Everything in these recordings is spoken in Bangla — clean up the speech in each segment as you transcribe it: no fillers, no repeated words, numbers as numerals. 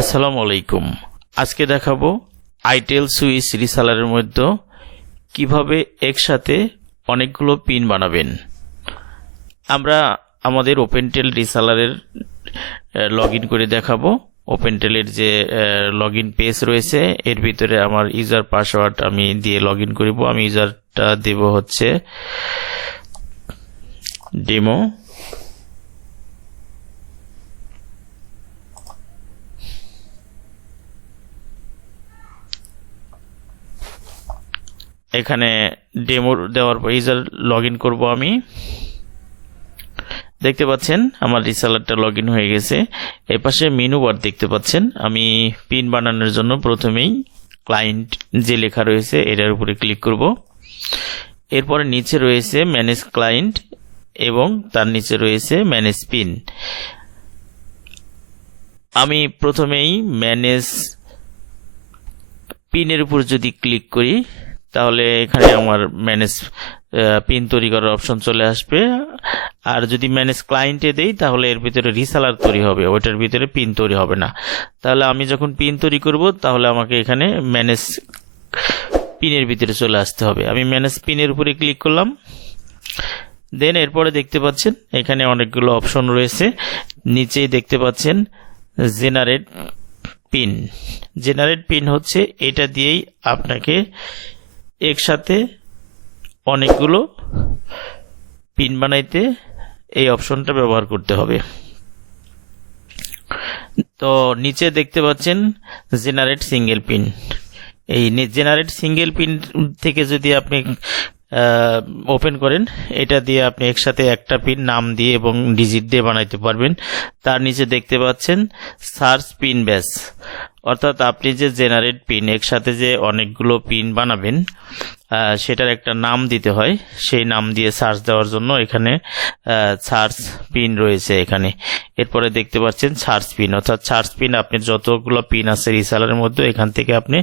আসসালামু আলাইকুম। আজকে দেখাবো আইটেল সুইচ রিসালারের মধ্যে কিভাবে একসাথে অনেকগুলো পিন বানাবেন। আমরা আমাদের ওপেনটেল রিসালারের লগইন করে দেখাবো। ওপেনটেলের যে লগইন পেজ রয়েছে এর ভিতরে আমার ইউজার পাসওয়ার্ড আমি দিয়ে লগইন করব। আমি ইউজারটা দেব হচ্ছে ডেমো। এখানে ডেমো দেওয়ার পর ইউজার লগইন করব। আমি দেখতে পাচ্ছেন আমার রিসালারটা লগইন হয়ে গেছে। এর পাশে মেনু বার দেখতে পাচ্ছেন। আমি পিন বানানোর জন্য প্রথমেই ক্লায়েন্ট যে লেখা রয়েছে এটার উপরে ক্লিক করব। এরপরে নিচে রয়েছে ম্যানেজ ক্লায়েন্ট এবং তার নিচে রয়েছে ম্যানেজ পিন। আমি প্রথমেই ম্যানেজ পিনের উপর যদি ক্লিক করি তাহলে এখানে আমার ম্যানেজ পিন তৈরি করার অপশন চলে আসবে। আর যদি ম্যানেজ ক্লায়েন্টে দেই তাহলে এর ভিতরে রিসালার তৈরি হবে, ওইটার ভিতরে পিন তৈরি হবে না। তাহলে আমি যখন পিন তৈরি করব তাহলে আমাকে এখানে ম্যানেজ পিনের ভিতরে চলে আসতে হবে। আমি ম্যানেজ পিনের উপরে ক্লিক করলাম। দেন এরপরে দেখতে পাচ্ছেন এখানে অনেকগুলো অপশন রয়েছে। নিচেই দেখতে পাচ্ছেন জেনারেট পিন। জেনারেট পিন হচ্ছে এটা দিয়েই আপনাকে একসাথে অনেকগুলো পিন বানাইতে এই অপশনটা ব্যবহার করতে হবে। তো নিচে দেখতে পাচ্ছেন জেনারেট সিঙ্গেল পিন। এই জেনারেট সিঙ্গেল পিন থেকে যদি আপনি ওপেন করেন এটা দিয়ে আপনি একসাথে একটা পিন নাম দিয়ে এবং ডিজিট দিয়ে বানাইতে পারবেন। তার নিচে দেখতে পাচ্ছেন সার্চ পিন ব্যাস, অর্থাৎ আপনি যে জেনারেট পিন একসাথে যে অনেকগুলো পিন বানাবেন সেটার একটা নাম দিতে হয়। সেই নাম দিয়ে সার্চ দেওয়ার জন্য এখানে সার্চ পিন রয়েছে এখানে। এরপরে দেখতে পাচ্ছেন সার্চ পিন, অর্থাৎ সার্চ পিন আপনি যতগুলো পিন আছে রিসালারের মধ্যে এখান থেকে আপনি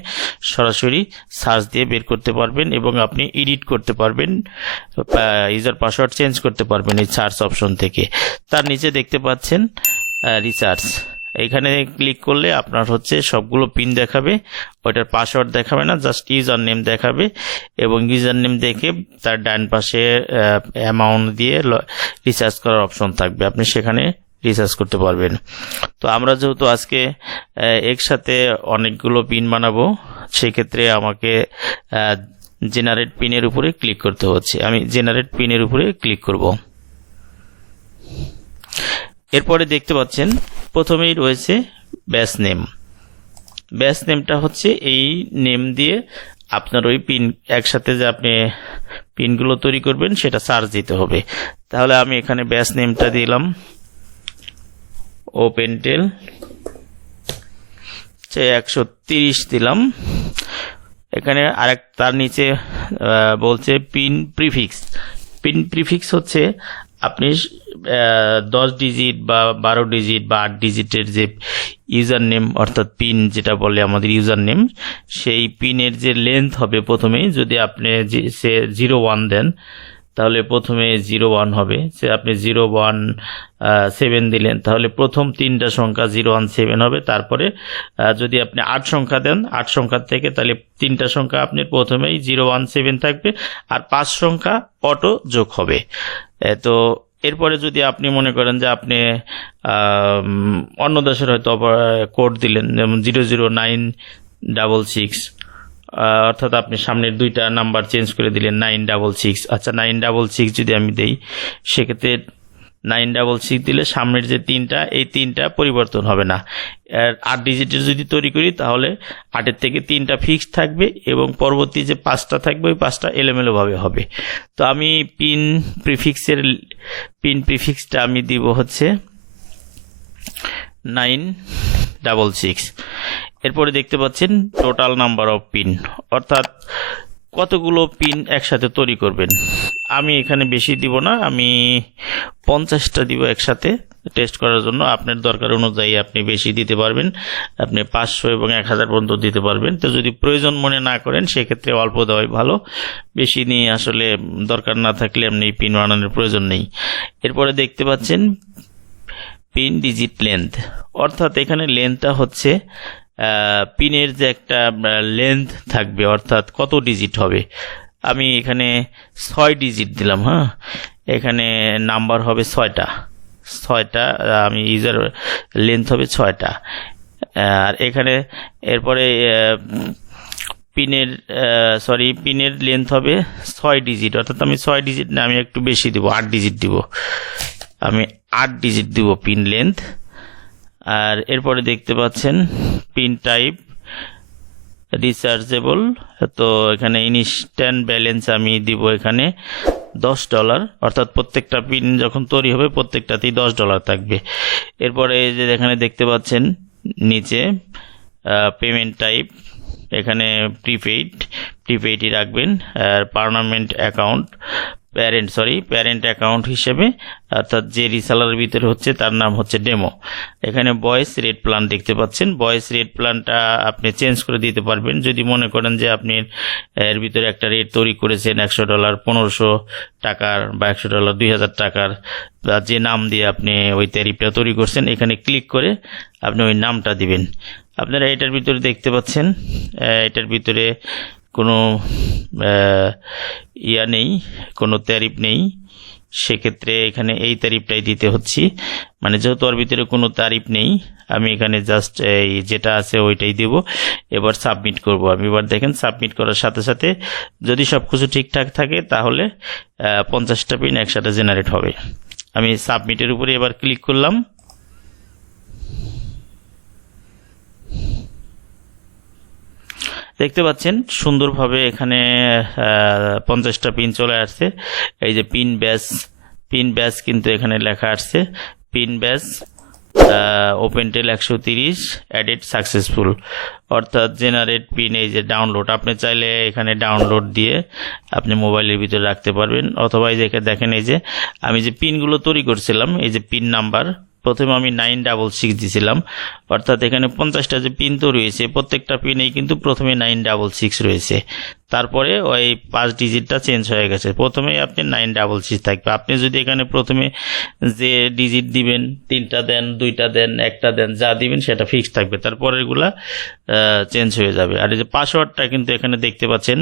সরাসরি সার্চ দিয়ে বের করতে পারবেন এবং আপনি এডিট করতে পারবেন, ইউজার পাসওয়ার্ড চেঞ্জ করতে পারবেন এই সার্চ অপশন থেকে। তার নিচে দেখতে পাচ্ছেন রিসার্চ। এখানে ক্লিক করলে আপনার হচ্ছে সবগুলো পিন দেখাবে, ওইটার পাসওয়ার্ড দেখাবে না, জাস্ট ইউজার নেম দেখাবে এবং ইউজার নেম দেখে তার ডান পাশে অ্যামাউন্ট দিয়ে রিচার্জ করার অপশন থাকবে, আপনি সেখানে রিচার্জ করতে পারবেন। তো আমরা যেহেতু আজকে একসাথে অনেকগুলো পিন বানাবো সেক্ষেত্রে আমাকে জেনারেট পিনের উপরে ক্লিক করতে হচ্ছে। আমি জেনারেট পিনের উপরে ক্লিক করব। এরপরে দেখতে পাচ্ছেন প্রথমেই রয়েছে ব্যাচ নেম। ব্যাচ নেমটা হচ্ছে এই নেম দিয়ে আপনার ওই পিন একসাথে যে আপনি পিনগুলো তৈরি করবেন সেটা সার্চ দিতে হবে। তাহলে আমি এখানে ব্যাচ নেমটা দিলাম ওপেনটেল 130 দিলাম। এখানে আরেক তার নিচে বলছে পিন প্রিফিক্স। পিন প্রিফিক্স হচ্ছে আপনি 10 ডিজিট বা 12 ডিজিট বা 8 ডিজিটের যে ইউজার নেম অর্থাৎ পিন যেটা বলে আমাদের ইউজার নেম, সেই পিনের যে লেন্থ হবে প্রথমেই যদি আপনি সে 01 দেন তাহলে প্রথমে 01 হবে। সে আপনি 017 দিলেন তাহলে প্রথম 3টা সংখ্যা 017 হবে। তারপরে যদি আপনি 8 সংখ্যা দেন 8 সংখ্যা থেকে তাহলে 3টা সংখ্যা আপনার প্রথমেই 017 থাকবে আর 5 সংখ্যা অটো যোগ হবে। তো এরপরে যদি আপনি মনে করেন যে আপনি অন্য দেশের হয়তো কোড দিলেন যেমন 00966, অর্থাৎ আপনি সামনের 2টা নাম্বার চেঞ্জ করে দিলেন 966। আচ্ছা 966 যদি আমি দেই সেক্ষেত্রে 966 দিলে সামনের যে 3টা এই 3টা পরিবর্তন হবে না। আর 8 ডিজিটের যদি তৈরি করি তাহলে 8-এর থেকে 3টা ফিক্স থাকবে এবং পরবর্তী যে 5টা থাকবে ওই 5টা এলোমেলোভাবে হবে। তো আমি পিন প্রিফিক্সটা আমি দিব হচ্ছে 966। এরপরে দেখতে পাচ্ছেন টোটাল নাম্বার অফ পিন, অর্থাৎ কতগুলো পিন একসাথে তৈরি করবেন। আমি এখানে বেশি দিব না, আমি 50টা দিব একসাথে টেস্ট করার জন্য। আপনার দরকার অনুযায়ী আপনি বেশি দিতে পারবেন, আপনি 500 এবং 1000 পর্যন্ত দিতে পারবেন। তো যদি প্রয়োজন মনে না করেন সেক্ষেত্রে অল্প দেওয়াই ভালো, বেশি নিয়ে আসলে দরকার না থাকলে আপনি পিন বানানোর প্রয়োজন নেই। এরপরে দেখতে পাচ্ছেন পিন ডিজিট লেন্থ, অর্থাৎ এখানে লেন্থটা হচ্ছে পিনের যে একটা লেন্থ থাকবে, অর্থাৎ কত ডিজিট হবে। আমি এখানে 6 ডিজিট দিলাম। হ্যাঁ, এখানে নাম্বার হবে 6টা, আমি ইউজার লেন্থ হবে 6টা। আর এখানে এরপরে পিনের লেন্থ হবে 6 ডিজিট, অর্থাৎ আমি 6 ডিজিট না, আমি একটু বেশি দিব, 8 ডিজিট দিব। আমি 8 ডিজিট দিব পিন লেন্থ। আর এরপরে দেখতে পাচ্ছেন পিন টাইপ রিচার্জেবল। তো এখানে ইনস্ট্যান্ট ব্যালেন্স আমি দিব এখানে $10, অর্থাৎ প্রত্যেকটা পিন যখন তৈরি হবে প্রত্যেকটাতেই $10 থাকবে। এরপরে এই যে এখানে দেখতে পাচ্ছেন নিচে পেমেন্ট টাইপ, এখানে প্রিপেইডই রাখবেন। আর পার্মানেন্ট অ্যাকাউন্ট প্যারেন্ট অ্যাকাউন্ট হিসেবে, অর্থাৎ যে রিসেলারের ভিতরে হচ্ছে তার নাম হচ্ছে ডেমো। এখানে ভয়েস রেট প্ল্যান দেখতে পাচ্ছেন, ভয়েস রেট প্ল্যানটা আপনি চেঞ্জ করে দিতে পারবেন যদি মনে করেন যে আপনি এর ভিতরে একটা রেট তৈরি করেছেন $100, $1500 বা $100, $2000, বা যে নাম দিয়ে আপনি ওই ট্যারিফটা তৈরি করছেন, এখানে ক্লিক করে আপনি ওই নামটা দিবেন। আপনারা এটার ভিতরে দেখতে পাচ্ছেন এটার ভিতরে কোনো নেই, কোনো ট্যারিফ নেই। সেক্ষেত্রে এখানে এই ট্যারিফটাই দিতে হচ্ছে, মানে যেহেতু ওর ভিতরে কোনো ট্যারিফ নেই, আমি এখানে জাস্ট এই যেটা আছে ওইটাই দেব। এবার সাবমিট করব আমি। এবার দেখেন সাবমিট করার সাথে সাথে যদি সব কিছু ঠিকঠাক থাকে তাহলে 50টা পিন একসাথে জেনারেট হবে। আমি সাবমিটের উপরে এবার ক্লিক করলাম। দেখতে পাচ্ছেন সুন্দরভাবে এখানে 50টা পিন চলে আসছে। এই যে পিন ব্যাস কিন্তু এখানে লেখা আসছে, পিন ব্যাস ওপেনটেল 130 অ্যাডেড সাকসেসফুল, অর্থাৎ জেনারেট পিন। এই যে ডাউনলোড, আপনি চাইলে এখানে ডাউনলোড দিয়ে আপনি মোবাইলের ভিতরে রাখতে পারবেন, অথবা এই যে দেখেন এই যে আমি যে পিনগুলো তৈরি করছিলাম, এই যে পিন নাম্বার প্রথমে আমি 966 দিয়েছিলাম, অর্থাৎ এখানে 50টা যে পিন তো রয়েছে প্রত্যেকটা পিনেই কিন্তু প্রথমে 966 রয়েছে, তারপরে ওই 5 ডিজিটটা চেঞ্জ হয়ে গেছে। প্রথমেই আপনি 966 থাকবে। আপনি যদি এখানে প্রথমে যে ডিজিট দিবেন 3টা দেন, 2টা দেন, 1টা দেন, যা দিবেন সেটা ফিক্স থাকবে, তারপরে এগুলা চেঞ্জ হয়ে যাবে। আর এই যে পাসওয়ার্ডটা কিন্তু এখানে দেখতে পাচ্ছেন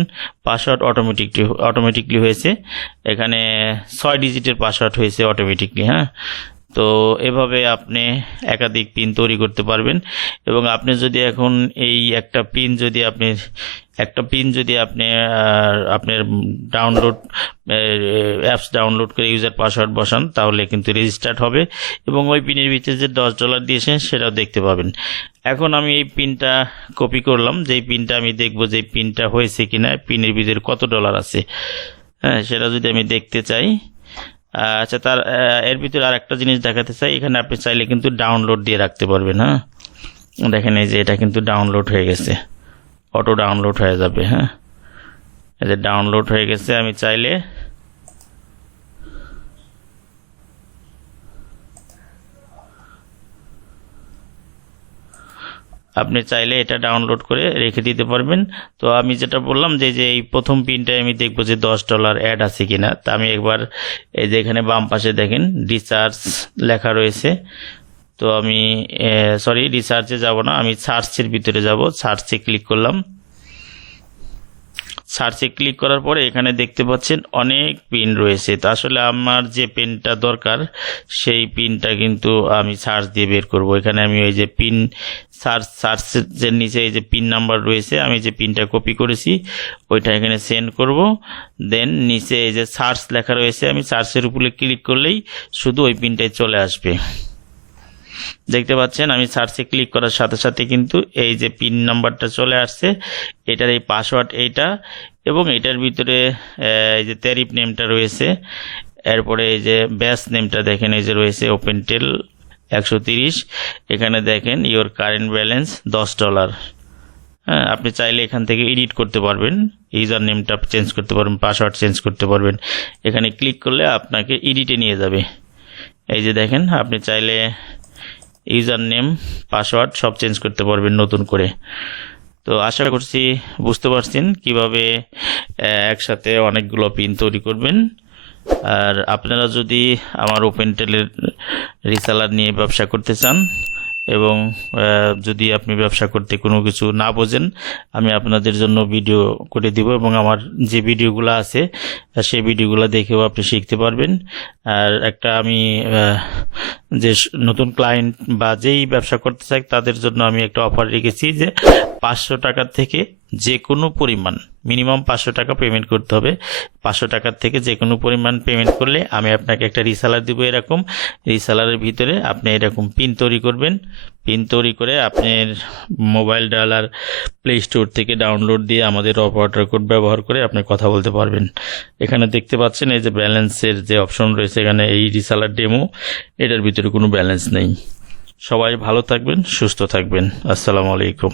পাসওয়ার্ড অটোমেটিকলি হয়েছে, এখানে 6 ডিজিটের পাসওয়ার্ড হয়েছে অটোমেটিকলি। হ্যাঁ, তো এভাবে আপনি একাধিক পিন তৈরি করতে পারবেন। এবং আপনি যদি এখন এই একটা পিন যদি আপনি আপনার অ্যাপস ডাউনলোড করে ইউজার পাসওয়ার্ড বসান, তাহলে কিন্তু রেজিস্টার্ড হবে এবং ওই পিনের ভিতরে যে $10 দিয়েছেন সেটাও দেখতে পাবেন। এখন আমি এই পিনটা কপি করলাম, যেই পিনটা আমি দেখব যে পিনটা হয়েছে কিনা, পিনের ভিতরে কত ডলার আছে। হ্যাঁ, সেটা যদি আমি দেখতে চাই, আচ্ছা, এর ভিতরে আর একটা জিনিস দেখাতে চাই, এখানে আপনি চাইলে কিন্তু ডাউনলোড দিয়ে রাখতে পারবেন। হ্যাঁ, দেখেন এই যে এটা কিন্তু ডাউনলোড হয়ে গেছে, অটো ডাউনলোড হয়ে যাবে। হ্যাঁ, এই যে ডাউনলোড হয়ে গেছে। আমি চাইলে এটা ডাউনলোড করে রেখে দিতে পারবেন। তো আমি যেটা বললাম যে এই প্রথম পিনটায় আমি দেখবো যে $10 অ্যাড আছে কিনা। তা আমি একবার এই যে এখানে বাম পাশে দেখেন রিচার্জ লেখা রয়েছে, তো আমি রিসার্চে যাব না, আমি সার্চের ভিতরে যাব। সার্চে ক্লিক করলাম। সার্চে ক্লিক করার পরে এখানে দেখতে পাচ্ছেন অনেক পিন রয়েছে। তো আসলে আমার যে পিনটা দরকার সেই পিনটা কিন্তু আমি সার্চ দিয়ে বের করব। এখানে আমি ওই যে পিন সার্চের নিচে এই যে পিন নাম্বার রয়েছে, আমি যে পিনটা কপি করেছি ওইটা এখানে সেন্ড করব। দেন নিচে এই যে সার্চ লেখা রয়েছে, আমি সার্চের উপরে ক্লিক করলেই শুধু ওই পিনটাই চলে আসবে। দেখতে পাচ্ছেন আমি সার্চে ক্লিক করার সাথে সাথে কিন্তু এই যে পিন নাম্বারটা চলে আসছে, এটার এই পাসওয়ার্ড এইটা, এবং এটার ভিতরে এই যে ট্যারিফ নেমটা রয়েছে। এরপরে এই যে ব্যাস নেমটা দেখেন এই যে রয়েছে ওপেনটেল 130। এখানে দেখেন ইওর কারেন্ট ব্যালেন্স $10। হ্যাঁ, আপনি চাইলে এখান থেকে এডিট করতে পারবেন, ইউজার নেমটা চেঞ্জ করতে পারবেন, পাসওয়ার্ড চেঞ্জ করতে পারবেন। এখানে ক্লিক করলে আপনাকে এডিটে নিয়ে যাবে। এই যে দেখেন আপনি চাইলে ইউজার নেম, পাসওয়ার্ড সব চেঞ্জ করতে পারবেন নতুন করে। তো আশা করছি বুঝতে পারছেন কিভাবে একসাথে অনেকগুলো পিন তৈরি করবেন। আর আপনারা যদি আমার ওপেনটেলের রিসেলার নিয়ে ব্যবসা করতে চান এবং যদি আপনি ব্যবসা করতে কোনো কিছু না বোঝেন আমি আপনাদের জন্য ভিডিও করে দিব এবং আমার যে ভিডিওগুলো আছে সেই ভিডিওগুলো দেখেও আপনি শিখতে পারবেন। আর একটা আমি যে নতুন ক্লায়েন্ট বা যেই ব্যবসা করতে চাই তাদের জন্য আমি একটা অফার রেখেছি যে 500 টাকার থেকে যে কোনো পরিমাণ, মিনিমাম 500 টাকা পেমেন্ট করতে হবে। 500 টাকার থেকে যে কোনো পরিমাণ পেমেন্ট করলে আমি আপনাকে একটা রিসালার দিব। এরকম রিসালারের ভিতরে আপনি এরকম পিন তৈরি করবেন। পিন তৈরি করে আপনার মোবাইল ডায়ালার প্লে স্টোর থেকে ডাউনলোড দিয়ে আমাদের অপারেটর কোড ব্যবহার করে আপনি কথা বলতে পারবেন। এখানে দেখতে পাচ্ছেন এই যে ব্যালেন্সের যে অপশন রয়েছে, এখানে এই রিসালার ডেমো, এটার ভিতরে কোনো ব্যালেন্স নেই। সবাই ভালো থাকবেন, সুস্থ থাকবেন। আসসালামু আলাইকুম।